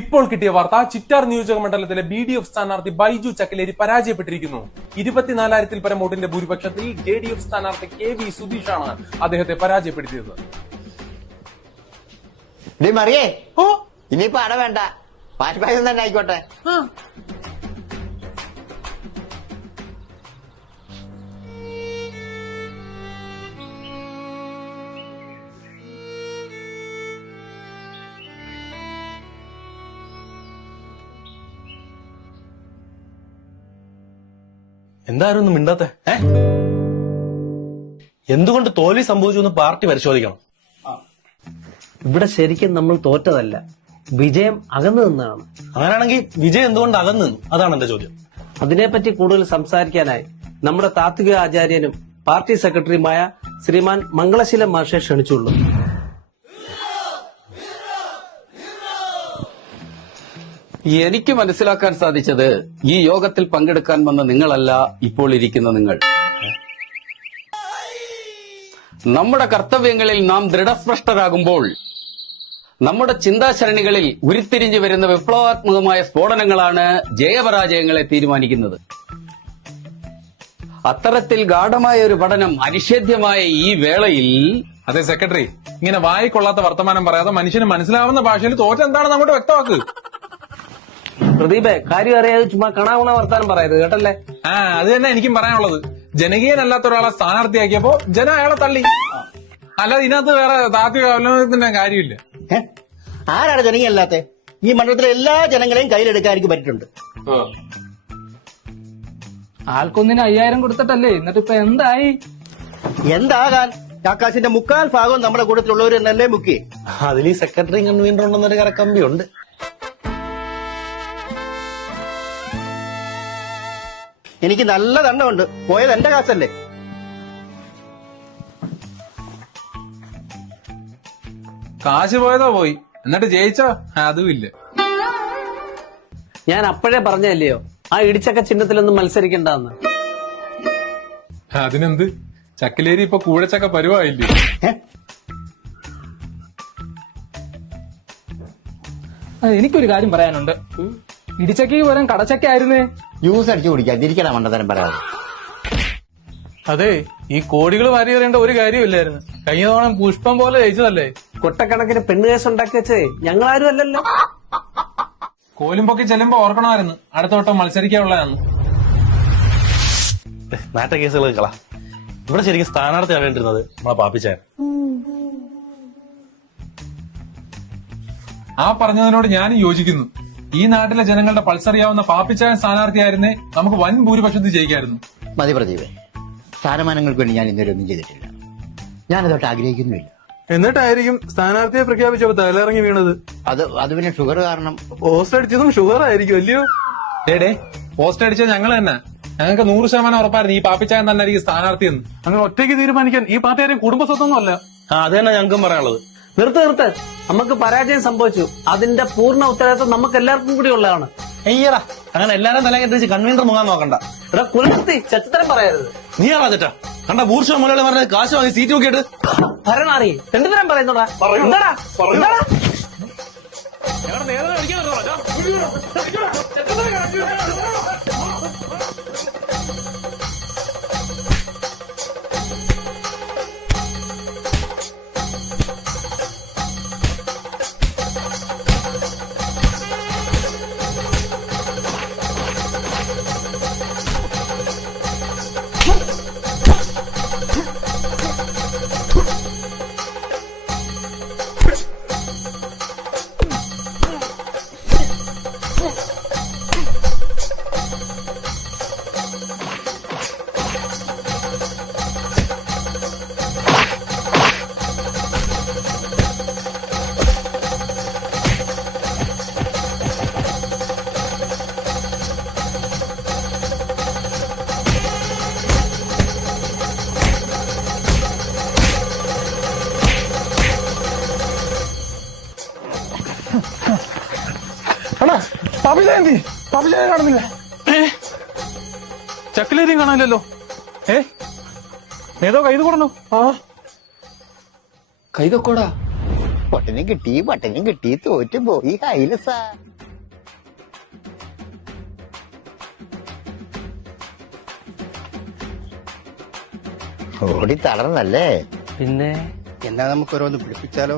ഇപ്പോൾ കിട്ടിയ വാർത്ത ചിറ്റാർ നിയോജക മണ്ഡലത്തിലെ BDF സ്ഥാനാർത്ഥി ബൈജു ചക്കലേരി പരാജയപ്പെട്ടിരിക്കുന്നു. 24,000-ൽ പരം വോട്ടിന്റെ ഭൂരിപക്ഷത്തിൽ JDF സ്ഥാനാർത്ഥി KV സുധീഷാണ് അദ്ദേഹത്തെ പരാജയപ്പെടുത്തിയത്. ഇനിയിപ്പോ അട വേണ്ട, പാശുപാശം തന്നെ ആയിക്കോട്ടെ. എന്തായിരുന്നു മിണ്ടാത്തെ? എന്തുകൊണ്ട് തോൽവി സംഭവിച്ചു എന്ന് പാർട്ടി പരിശോധിക്കണം. ഇവിടെ ശരിക്കും നമ്മൾ തോറ്റതല്ല, വിജയം അകന്നു നിന്നാണ്. അങ്ങനെയാണെങ്കിൽ വിജയം എന്തുകൊണ്ട് അകന്നു നിന്നു? അതാണ് എന്റെ ചോദ്യം. അതിനെപ്പറ്റി കൂടുതൽ സംസാരിക്കാനായി നമ്മുടെ താത്വിക ആചാര്യനും പാർട്ടി സെക്രട്ടറിയുമായ ശ്രീമാൻ മംഗളശീലൻ മാഷെ ക്ഷണിച്ചുള്ളൂ. എനിക്ക് മനസ്സിലാക്കാൻ സാധിച്ചത് ഈ യോഗത്തിൽ പങ്കെടുക്കാൻ വന്ന നിങ്ങളല്ല ഇപ്പോൾ ഇരിക്കുന്ന നിങ്ങൾ. നമ്മുടെ കർത്തവ്യങ്ങളിൽ നാം ദൃഢസ്പഷ്ടരാകുമ്പോൾ നമ്മുടെ ചിന്താശരണികളിൽ ഉരുത്തിരിഞ്ഞു വരുന്ന വിപ്ലവാത്മകമായ സ്ഫോടനങ്ങളാണ് ജയപരാജയങ്ങളെ തീരുമാനിക്കുന്നത്. അത്തരത്തിൽ ഗാഢമായ ഒരു പഠനം അനിഷേധ്യമായ ഈ വേളയിൽ... അതെ സെക്രട്ടറി, ഇങ്ങനെ വായിക്കൊള്ളാത്ത വർത്തമാനം പറയാതെ മനുഷ്യന് മനസ്സിലാവുന്ന ഭാഷയിൽ തോറ്റെന്താണെന്ന് അങ്ങോട്ട് വ്യക്തമാക്ക്. പ്രദീപേ, കാര്യം അറിയാതെ ചുമ്മാ കണാകുണ വർത്താനം പറയരുത്, കേട്ടല്ലേ? അത് തന്നെ എനിക്കും പറയാനുള്ളത്. ജനകീയനല്ലാത്ത ഒരാളെ സ്ഥാനാർത്ഥിയാക്കിയപ്പോ ജനം അയാളെ തള്ളി. അല്ലാതെ ഇതിനകത്ത് വേറെ താത്വിക അവലോകനത്തിന്റെ കാര്യമില്ല. ആരാണ് ജനകീയല്ലാത്ത? ഈ മണ്ഡലത്തിലെ എല്ലാ ജനങ്ങളെയും കയ്യിലെടുക്കാൻ എനിക്ക് പറ്റിയിട്ടുണ്ട്. ആൾക്കൊന്നിന് 5,000 കൊടുത്തിട്ടല്ലേ, എന്നിട്ട് ഇപ്പൊ എന്തായി? എന്താകാൻ? ആകാശിന്റെ 3/4 ഭാഗവും നമ്മുടെ കൂട്ടത്തിലുള്ളവർ എന്നല്ലേ മുക്കി. അതിൽ ഈ സെക്രട്ടറി കൺവീനർ ഉണ്ടെന്നൊരു കറക്കമ്പിയുണ്ട്. എനിക്ക് നല്ല ദണ്ഡമുണ്ട്. പോയത് എന്റെ കാശല്ലേ? കാശ് പോയതോ പോയി, എന്നിട്ട് ജയിച്ചോ? അതും ഇല്ല. ഞാൻ അപ്പോഴേ പറഞ്ഞല്ലയോ ആ ഇടിച്ചക്ക ചിഹ്നത്തിലൊന്നും മത്സരിക്കണ്ടെന്ന്. അതിനെന്ത്, ചക്കലേരി ഇപ്പൊ കൂഴച്ചക്ക പരുവായില്ലേ? എനിക്കൊരു കാര്യം പറയാനുണ്ട്. ഇടിച്ചക്കയ്ക്ക് പകരം കടച്ചക്ക ആയിരുന്നേ. ജ്യൂസ് അടിച്ചു കുടിക്കാൻ തിരിക്കണ മണ്ടത്തരം പറയാതെ. അതെ, ഈ കോടികൾ വാരി എറിയേണ്ട ഒരു കാര്യമില്ലായിരുന്നു. കഴിഞ്ഞ തവണ പുഷ്പം പോലെ ജയിച്ചതല്ലേ. കൊട്ടക്കണക്കിന് പെണ്ണ് കേസ് ഉണ്ടാക്കി വെച്ചേ ഞങ്ങളാരും അല്ലല്ലോ. കോലും പൊക്കി ചെല്ലുമ്പോ ഓർക്കണമായിരുന്നു അടുത്ത വട്ടം മത്സരിക്കാനുള്ളതാന്ന്. നാട്ട കേസുകൾ കള. ഇവിടെ ശരിക്കും സ്ഥാനാർത്ഥി അറിയേണ്ടിരുന്നത് നമ്മളെ പാപ്പിച്ചാൻ. ആ പറഞ്ഞതിനോട് ഞാനും യോജിക്കുന്നു. ഈ നാട്ടിലെ ജനങ്ങളുടെ പൾസറിയാവുന്ന പാപ്പിച്ചാൻ സ്ഥാനാർത്ഥിയായിരുന്നേ നമുക്ക് വൻ ഭൂരിപക്ഷത്തിൽ ജയിക്കായിരുന്നു. മതി പ്രദീപേ, സ്ഥാനമാനങ്ങൾക്ക് വേണ്ടി ഞാൻ ഇന്നലെ ഒന്നും ചെയ്തിട്ടില്ല. ഞാനതൊട്ട് ആഗ്രഹിക്കുന്നുമില്ല. എന്നിട്ടായിരിക്കും സ്ഥാനാർത്ഥിയെ പ്രഖ്യാപിച്ചപ്പോ തലയിറങ്ങി വീണത്. അത് പിന്നെ ഷുഗർ കാരണം. പോസ്റ്റ് അടിച്ചതും ഷുഗർ ആയിരിക്കും അല്ലയോ? ഡേ പോസ്റ്റ് അടിച്ചത് ഞങ്ങൾ തന്നെ. ഞങ്ങൾക്ക് 100% ഉറപ്പായിരുന്നു ഈ പാപ്പിച്ചാൻ തന്നെ ആയിരിക്കും സ്ഥാനാർത്ഥി എന്ന്. അങ്ങനെ ഒറ്റയ്ക്ക് തീരുമാനിക്കാൻ ഈ പാർട്ടി ആരെയും കുടുംബസ്വത്തൊന്നും അല്ല. അത് തന്നെ ഞങ്ങൾക്കും പറയാനുള്ളത്. നിർത്ത്, നമുക്ക് പരാജയം സംഭവിച്ചു. അതിന്റെ പൂർണ്ണ ഉത്തരവാദിത്വം നമുക്ക് എല്ലാവർക്കും കൂടി ഉള്ളതാണ്. അയ്യടാ, അങ്ങനെ എല്ലാരും തല കെട്ടിച്ച് കൺവീനർ മുങ്ങാൻ നോക്കണ്ട. ഇവിടെ കുലർത്തി ചെറ്റത്തരം പറയരുത്. നീ ആറാ കണ്ട ബൂർഷ മുതലാളി പറഞ്ഞ കാശ് വാങ്ങി സീറ്റ് നോക്കിയിട്ട് ഭരണാറി രണ്ടുതരം പറയുന്നോടാ. എന്താടാ? പാപ്പിച്ചായ കാണുന്നില്ല, ചക്കലേരിയും കാണാനില്ലല്ലോ. ഏതോ കൈത് കൊടുന്നു. കൈതൊക്കോടാ. പട്ടനും കിട്ടി തോറ്റു പോയി ഹൈലസാ. ഓടി തളർന്നല്ലേ? പിന്നെ എന്നാ നമുക്ക് ഓരോന്ന് പിടിപ്പിച്ചാലോ?